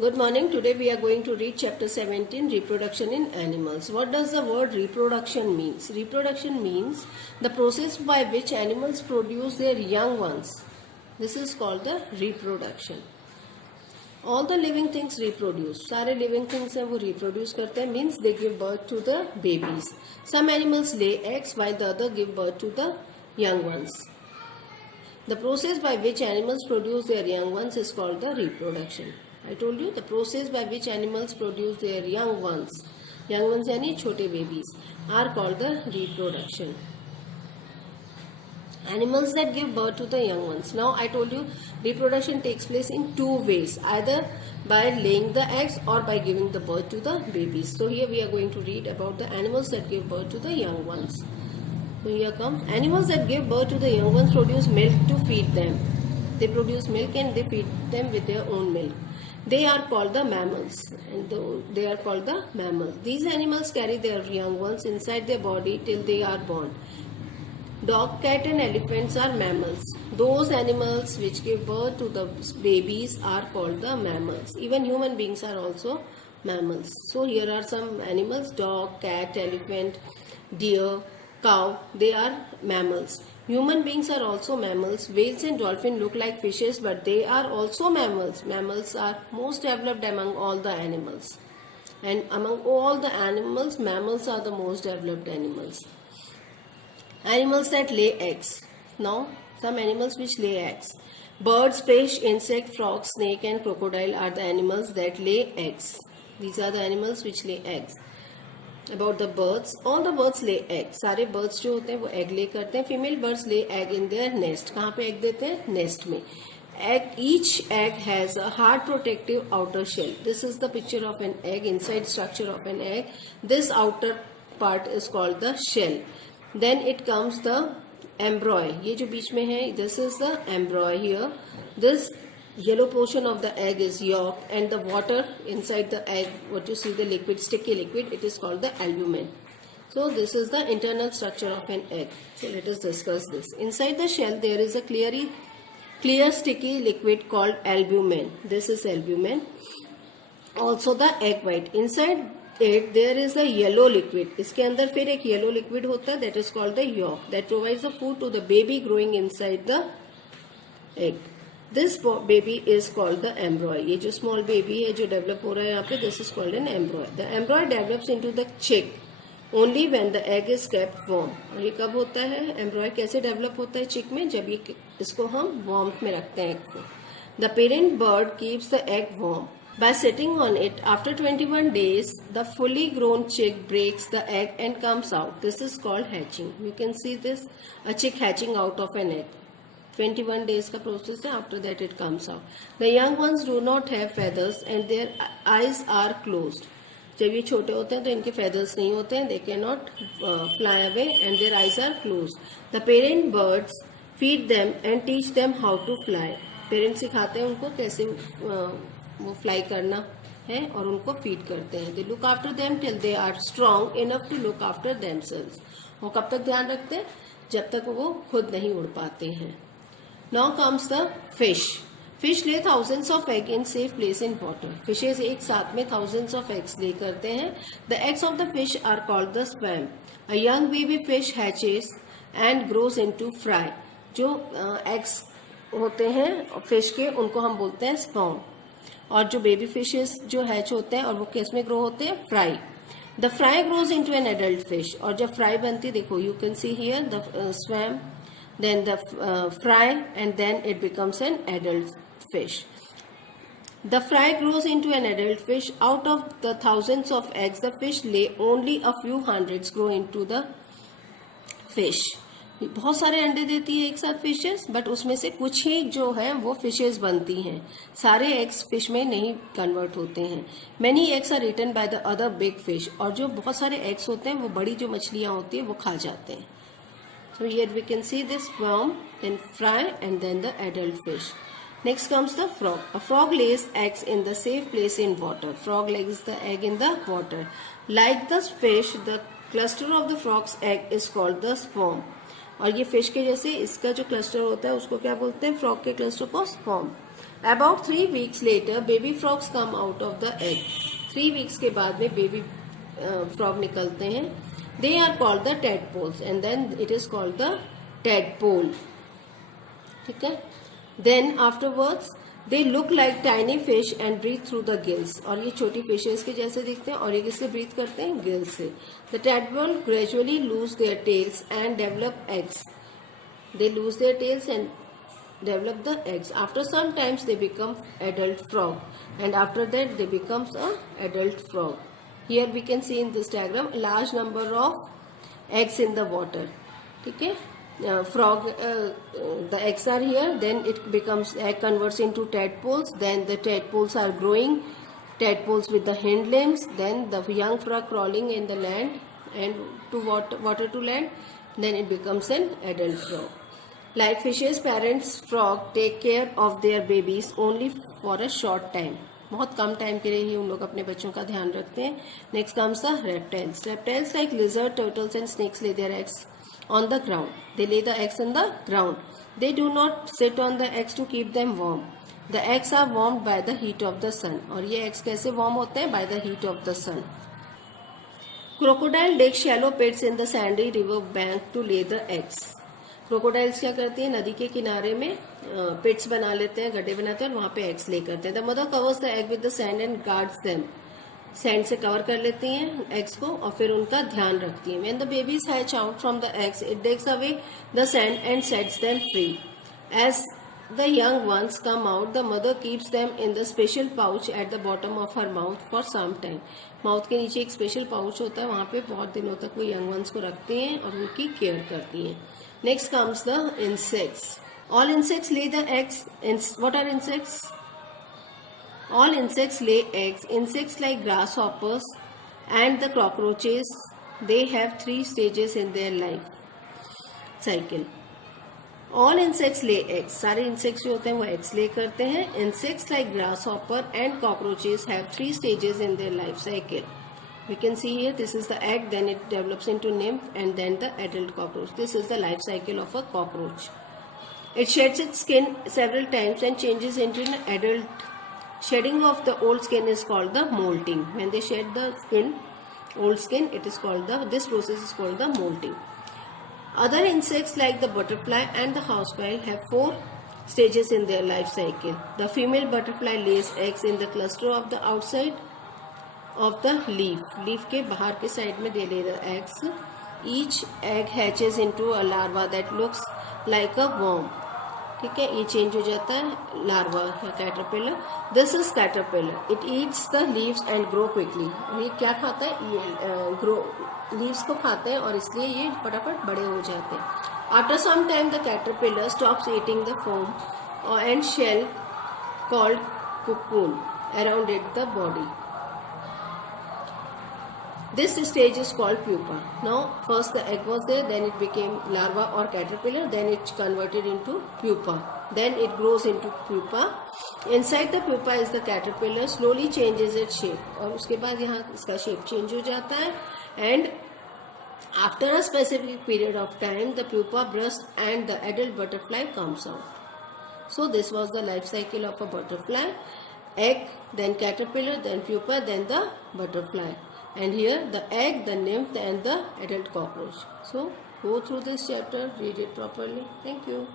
Good morning. Today we are going to read chapter 17, Reproduction in Animals. What does the word reproduction means? Reproduction means the process by which animals produce their young ones. This is called the reproduction. All the living things reproduce. सारे living things हैं वो reproduce करते हैं, means they give birth to the babies. Some animals lay eggs while the other give birth to the young ones. The process by which animals produce their young ones is called the reproduction. I told you the process by which animals produce their young ones यानी छोटे babies, are called the reproduction. Animals that give birth to the young ones. Now I told you reproduction takes place in two ways, either by laying the eggs or by giving the birth to the babies. So here we are going to read about the animals that give birth to the young ones. So here comes animals that give birth to the young ones produce milk to feed them. They produce milk and they feed them with their own milk. They are called the mammals, and they are called the mammals. These animals carry their young ones inside their body till they are born. Dog, cat and elephants are mammals. Those animals which give birth to the babies are called the mammals. Even human beings are also mammals. So here are some animals: dog, cat, elephant, deer, cow. They are mammals. Human beings are also mammals. Whales and dolphins look like fishes, but they are also mammals. Mammals are most developed among all the animals. And among all the animals, mammals are the most developed animals. Animals that lay eggs. Now, some animals which lay eggs. Birds, fish, insect, frog, snake and crocodile are the animals that lay eggs. These are the animals which lay eggs. About the birds, all the birds lay egg. सारे birds जो होते हैं वो egg lay करते हैं. Female birds lay egg in their nest. कहाँ पे egg देते हैं? Nest में. Each egg has a hard protective outer shell. This is the picture of an egg, inside structure of an egg. This outer part is called the shell. Then it comes the embryo. ये जो बीच में है, this is the embryo here. This yellow portion of the egg is yolk, and the water inside the egg, what you see, the liquid, sticky liquid, it is called the albumen. So this is the internal structure of an egg. So let us discuss this. Inside the shell there is a clear sticky liquid called albumen. This is albumen. Also the egg white. Inside it there is a yellow liquid. इसके अंदर फिर एक yellow liquid होता है, that is called the yolk, that provides the food to the baby growing inside the egg. This baby is called the embryo. ये जो small baby है जो develop हो रहा है यहाँ पे, this is called an embryo. The embryo develops into the chick only when the egg is kept warm. और ये कब होता है? embryo कैसे develop होता है chick में? जब ये इसको हम warmth में रखते हैं egg को. The parent bird keeps the egg warm. By sitting on it, after 21 days, the fully grown chick breaks the egg and comes out. This is called hatching. You can see this, a chick hatching out of an egg. 21 days का process है, after that it comes out. The young ones do not have feathers and their eyes are closed. जब ये छोटे होते हैं तो इनके feathers नहीं होते हैं, they cannot fly away and their eyes are closed. The parent birds feed them and teach them how to fly. Parents सिखाते हैं उनको कैसे वो fly करना है और उनको feed करते हैं. They look after them till they are strong enough to look after themselves. वो कब तक ध्यान रखते हैं? जब तक वो खुद नहीं उड़ पाते हैं. Now comes the fish. Fish lay thousands of eggs in safe place in water. Fishes एक साथ में thousands of eggs lay करते हैं. The eggs of the fish are called the sperm. A young baby fish hatches and grows into fry. जो eggs होते हैं fish के, उनको हम बोलते हैं sperm. और जो baby fishes जो hatch होते हैं और वो किस में grow होते हैं? Fry. The fry grows into an adult fish. और जब fry बनती, देखो you can see here the sperm, then the fry, and then it becomes an adult fish. The fry grows into an adult fish. Out of the thousands of eggs, the fish lay only a few hundreds grow into the fish. बहुत सारे अंडे देती है एक साथ fishes, but उसमें से कुछ ही जो है वो फिशेस बनती हैं. सारे एग्स फिश में नहीं कन्वर्ट होते हैं. Many eggs are eaten by the other big fish. और जो बहुत सारे एग्स होते हैं वो बड़ी जो मछलियाँ होती है वो खा जाते हैं. So here we can see this sperm, then fry, and then the adult fish. Next comes the frog. A frog lays eggs in the safe place in water. Frog lays the egg in the water. Like the fish, the cluster of the frog's egg is called the sperm. और ये fish के जैसे इसका जो cluster होता है उसको क्या बोलते हैं? Frog के cluster को sperm. About 3 weeks later, baby frogs come out of the egg. 3 weeks के बाद में baby frog निकलते हैं. They are called the tadpoles, and then it is called the tadpole. ठीक है. Then afterwards, they look like tiny fish and breathe through the gills. और ये छोटी fishes के जैसे दिखते हैं और ये किससे breathe करते हैं? Gills से. The tadpole gradually lose their tails and develop eggs. They lose their tails and develop the eggs. After some times they become adult frog, and after that they becomes a adult frog. Here we can see in this diagram a large number of eggs in the water. ठीक है. Frog, the eggs are here, then it becomes, egg converts into tadpoles, then the tadpoles are growing, tadpoles with the hind limbs, then the young frog crawling in the land and to water to land, then it becomes an adult frog. Like fishes, parents frog take care of their babies only for a short time. बहुत कम time के लिए ही उन लोग अपने बच्चों का ध्यान रखते हैं. Next comes the reptiles. Reptiles like lizard, turtles and snakes lay their eggs on the ground. They lay the eggs on the ground. They do not sit on the eggs to keep them warm. The eggs are warmed by the heat of the sun. और ये eggs कैसे warm होते हैं? By the heat of the sun. Crocodile dig shallow pits in the sandy river bank to lay the eggs. Crocodiles क्या करती है? नदी के किनारे में पिट्स बना लेते हैं, गड्ढे बनाते हैं और वहां पे एग्स ले करते हैं. The mother covers the egg with the sand and guards them. Sand से कवर कर लेती हैं एग्स को और फिर उनका ध्यान रखती हैं. When the babies hatch out from the eggs, it digs away the sand and sets them free. As the young ones come out, the mother keeps them in the special pouch at the bottom of her mouth for some time. Mouth के नीचे एक special pouch होता है, वहां पे बहुत दिनों तक वो यंग वंस को रखते हैं और उनकी केयर करती हैं. Next comes the insects. All insects lay the eggs. What are insects? All insects lay eggs. Insects like grasshoppers and the cockroaches, they have 3 stages in their life cycle. All insects lay eggs. सारे insects जो होते हैं वो eggs lay करते हैं. Insects like grasshopper and cockroaches have 3 stages in their life cycle. We can see here, this is the egg, then it develops into nymph and then the adult cockroach. This is the life cycle of a cockroach. It sheds its skin several times and changes into an adult. Shedding of the old skin is called the molting. When they shed the skin, old skin, it is called this process is called the molting. Other insects like the butterfly and the housefly have 4 stages in their life cycle. The female butterfly lays eggs in the cluster of the outside of the leaf के बाहर के side में दे ले the eggs. Each egg hatches into a larva that looks like a worm. ठीक है, ये change हो जाता है लार्वा या caterpillar. This is caterpillar. It eats the leaves and grow quickly. और ये क्या खाता है? ये ग्रो लीव्स को खाते हैं और इसलिए ये फटाफट बड़े हो जाते हैं. After some time the caterpillar stops eating the foam and shell called cocoon around it the body. This stage is called pupa. Now first the egg was there, then it became larva or caterpillar, then it converted into pupa, then it grows into pupa. Inside the pupa is the caterpillar, slowly changes its shape. और उसके बाद यहाँ इसका shape change हो जाता है. And after a specific period of time, the pupa bursts and the adult butterfly comes out. So this was the life cycle of a butterfly. Egg, then caterpillar, then pupa, then the butterfly. And here the egg, the nymph and the adult cockroach. So go through this chapter, read it properly. Thank you.